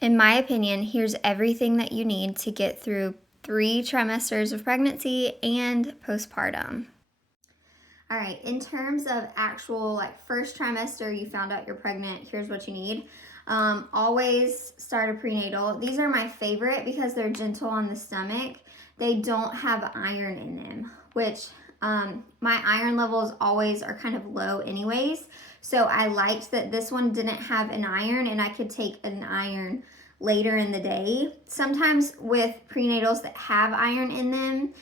In my opinion, here's everything that you need to get through 3 trimesters of pregnancy and postpartum. All right, in terms of actual like first trimester, you found out you're pregnant, here's what you need. Always start a prenatal. These are my favorite because they're gentle on the stomach. They don't have iron in them, which my iron levels always are kind of low anyways. So I liked that this one didn't have an iron and I could take an iron later in the day. Sometimes with prenatals that have iron in them,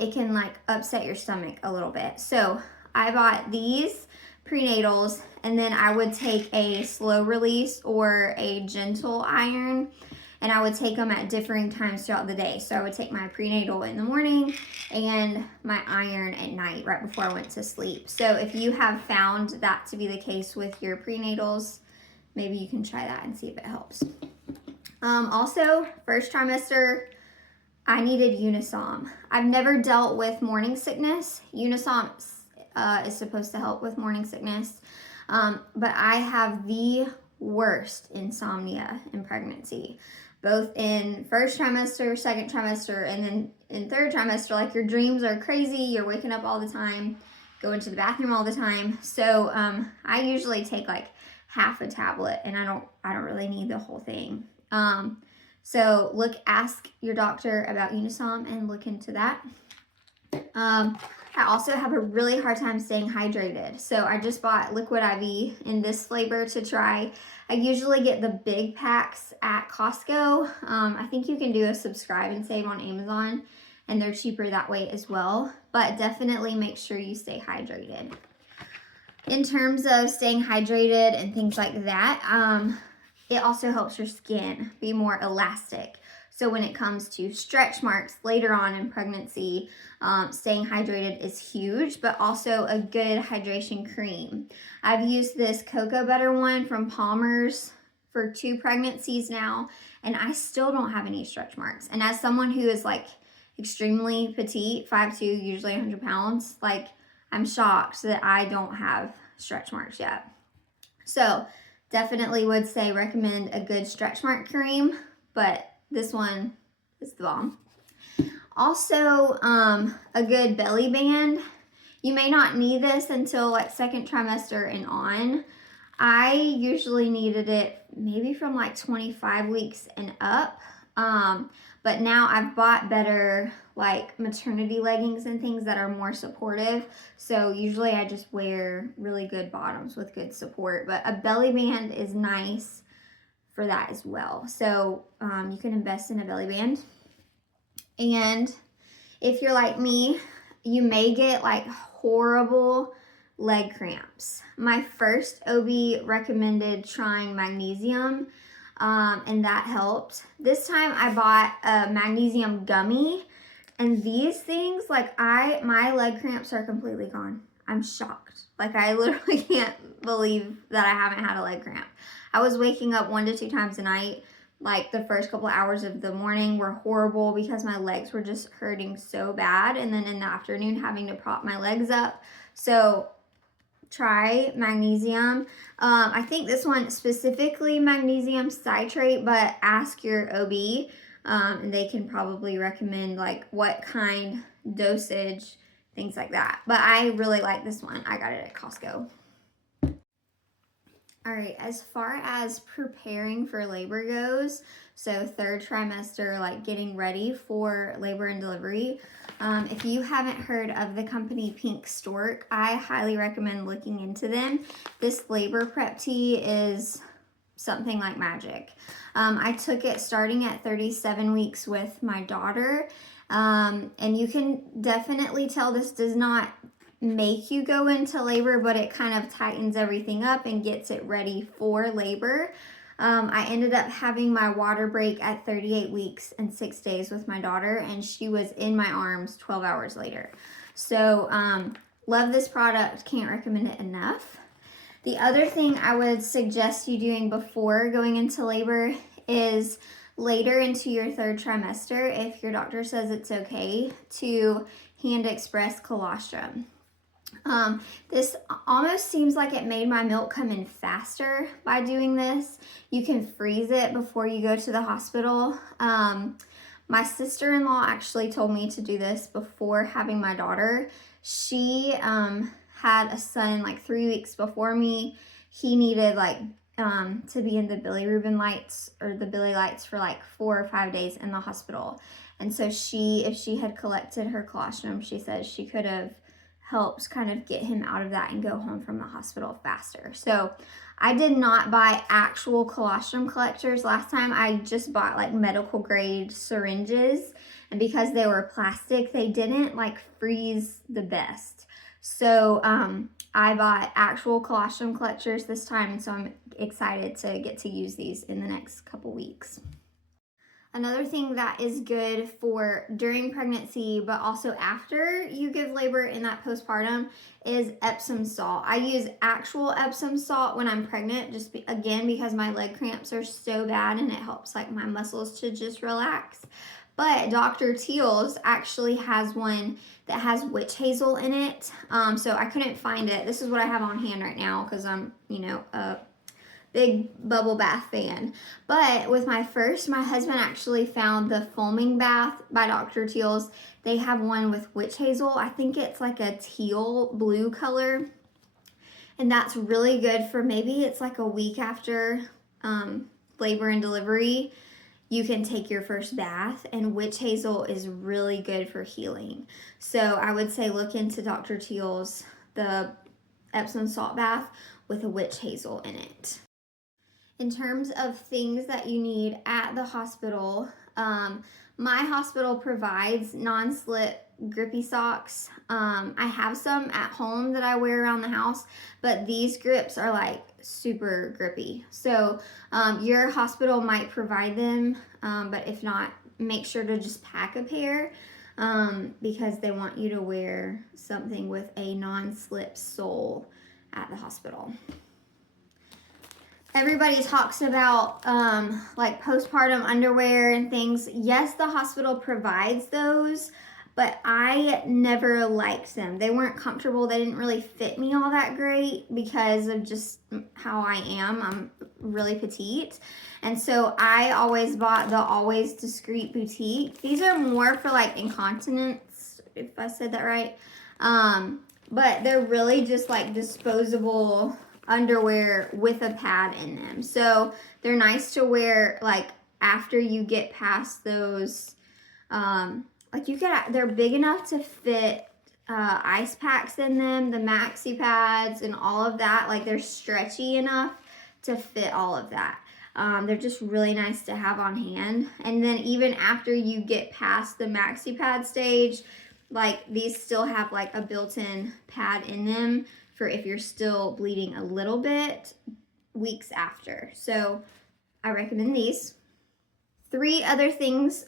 it can like upset your stomach a little bit. So I bought these prenatals and then I would take a slow release or a gentle iron and I would take them at differing times throughout the day. So I would take my prenatal in the morning and my iron at night right before I went to sleep. So if you have found that to be the case with your prenatals, maybe you can try that and see if it helps. Also, first trimester, I needed Unisom. I've never dealt with morning sickness. Unisom is supposed to help with morning sickness, but I have the worst insomnia in pregnancy, both in first trimester, second trimester, and then in third trimester. Like your dreams are crazy. You're waking up all the time, going to the bathroom all the time. So I usually take like half a tablet, and I don't really need the whole thing. So ask your doctor about Unisom and look into that. I also have a really hard time staying hydrated. So I just bought Liquid IV in this flavor to try. I usually get the big packs at Costco. I think you can do a subscribe and save on Amazon, and they're cheaper that way as well. But definitely make sure you stay hydrated. In terms of staying hydrated and things like that, it also helps your skin be more elastic. So when it comes to stretch marks later on in pregnancy, staying hydrated is huge, but also a good hydration cream. I've used this cocoa butter one from Palmer's for 2 pregnancies now, and I still don't have any stretch marks. And as someone who is like extremely petite, 5'2", usually 100 pounds, like I'm shocked that I don't have stretch marks yet. So definitely would say recommend a good stretch mark cream, but this one is the bomb. Also, a good belly band. You may not need this until like second trimester and on. I usually needed it maybe from like 25 weeks and up. But now I've bought better like maternity leggings and things that are more supportive. So usually I just wear really good bottoms with good support, but a belly band is nice for that as well. So you can invest in a belly band. And if you're like me, you may get like horrible leg cramps. My first OB recommended trying magnesium, and that helped. This time I bought a magnesium gummy, and these things, like my leg cramps are completely gone. I'm shocked. Like I literally can't believe that I haven't had a leg cramp. I was waking up 1 to 2 times a night. Like the first couple hours of the morning were horrible because my legs were just hurting so bad. And then in the afternoon having to prop my legs up. So try magnesium. I think this one specifically magnesium citrate, but ask your OB and they can probably recommend like what kind, dosage, things like that. But I really like this one. I got it at Costco. All right, as far as preparing for labor goes, so third trimester, like getting ready for labor and delivery, if you haven't heard of the company Pink Stork, I highly recommend looking into them. This labor prep tea is something like magic. I took it starting at 37 weeks with my daughter, and you can definitely tell this does not make you go into labor, but it kind of tightens everything up and gets it ready for labor. I ended up having my water break at 38 weeks and 6 days with my daughter, and she was in my arms 12 hours later. So love this product, can't recommend it enough. The other thing I would suggest you doing before going into labor is later into your third trimester, if your doctor says it's okay, to hand express colostrum. This almost seems like it made my milk come in faster by doing this. You can freeze it before you go to the hospital. My sister-in-law actually told me to do this before having my daughter. She had a son like 3 weeks before me. He needed like to be in the bilirubin lights or the Billy lights for like 4 or 5 days in the hospital. And so if she had collected her colostrum, she said she could have helped kind of get him out of that and go home from the hospital faster. So I did not buy actual colostrum collectors last time. I just bought like medical grade syringes, and because they were plastic, they didn't like freeze the best. So I bought actual colostrum collectors this time, and so I'm excited to get to use these in the next couple weeks. Another thing that is good for during pregnancy, but also after you give labor in that postpartum, is Epsom salt. I use actual Epsom salt when I'm pregnant, just again, because my leg cramps are so bad and it helps like my muscles to just relax. But Dr. Teal's actually has one that has witch hazel in it. So I couldn't find it. This is what I have on hand right now because I'm, a big bubble bath fan. But with my husband actually found the foaming bath by Dr. Teal's. They have one with witch hazel. I think it's like a teal blue color. And that's really good for maybe it's like a week after labor and delivery. You can take your first bath, and witch hazel is really good for healing. So I would say look into Dr. Teal's, the Epsom salt bath with a witch hazel in it. In terms of things that you need at the hospital, my hospital provides non-slip grippy socks. I have some at home that I wear around the house, but these grips are like super grippy. So your hospital might provide them, but if not, make sure to just pack a pair because they want you to wear something with a non-slip sole at the hospital. Everybody talks about like postpartum underwear and things. Yes, the hospital provides those, but I never liked them. They weren't comfortable. They didn't really fit me all that great because of just how I am. I'm really petite. And so I always bought the Always Discreet Boutique. These are more for like incontinence, if I said that right. But they're really just like disposable underwear with a pad in them. So they're nice to wear like after you get past those, they're big enough to fit ice packs in them, the maxi pads and all of that. Like they're stretchy enough to fit all of that. They're just really nice to have on hand. And then even after you get past the maxi pad stage, like these still have like a built-in pad in them for if you're still bleeding a little bit weeks after. So I recommend these. 4 other things,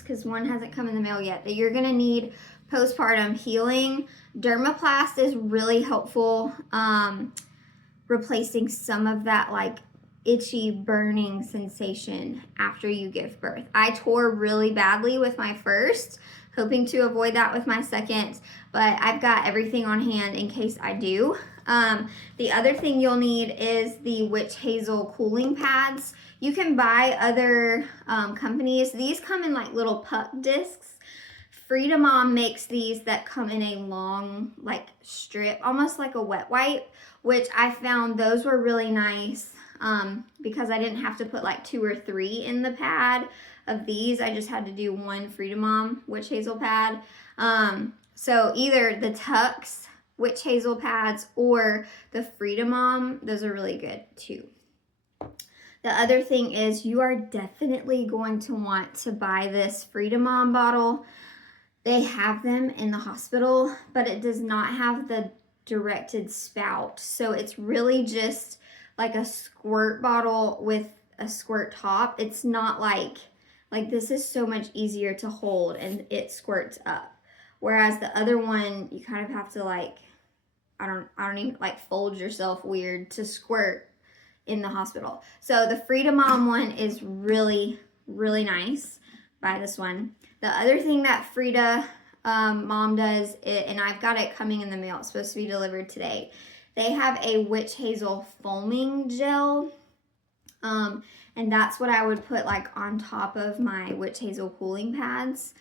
because one hasn't come in the mail yet, that you're gonna need postpartum healing. Dermaplast is really helpful, replacing some of that like itchy burning sensation after you give birth. I tore really badly with my first, hoping to avoid that with my second, but I've got everything on hand in case I do. The other thing you'll need is the witch hazel cooling pads. You can buy other companies. These come in like little puck discs. Frida Mom makes these that come in a long like strip, almost like a wet wipe, which I found those were really nice because I didn't have to put like 2 or 3 in the pad of these. I just had to do one Frida Mom witch hazel pad. So either the Tux witch hazel pads or the Frida Mom, those are really good too. The other thing is you are definitely going to want to buy this Frida Mom bottle. They have them in the hospital, but it does not have the directed spout. So it's really just like a squirt bottle with a squirt top. It's not like this is so much easier to hold and it squirts up. Whereas the other one, you kind of have to like, I don't even like fold yourself weird to squirt in the hospital. So the Frida Mom one is really, really nice. Buy this one. The other thing that Frida Mom does it, and I've got it coming in the mail. It's supposed to be delivered today. They have a witch hazel foaming gel, and that's what I would put like on top of my witch hazel cooling pads.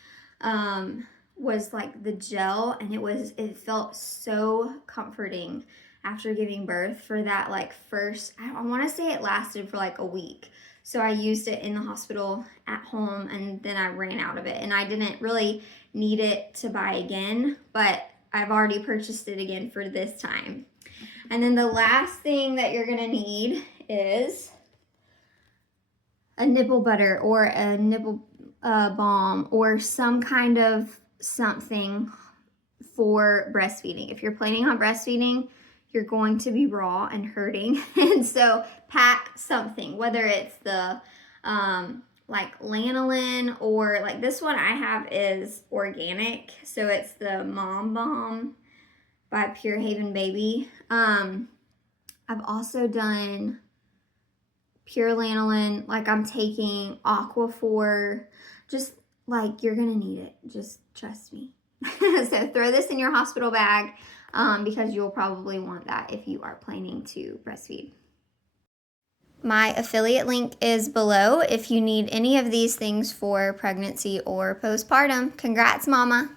Was like the gel, and it felt so comforting after giving birth for that like first, I want to say it lasted for like a week. So I used it in the hospital, at home, and then I ran out of it, and I didn't really need it to buy again, but I've already purchased it again for this time. And then the last thing that you're gonna need is a nipple butter or a nipple balm or some kind of something for breastfeeding. If you're planning on breastfeeding, you're going to be raw and hurting. And so pack something, whether it's the like lanolin, or like this one I have is organic. So it's the Mom Balm by Pure Haven Baby. I've also done pure lanolin, like I'm taking Aquaphor, just like you're gonna need it, just trust me. So throw this in your hospital bag because you'll probably want that if you are planning to breastfeed. My affiliate link is below if you need any of these things for pregnancy or postpartum. Congrats, mama.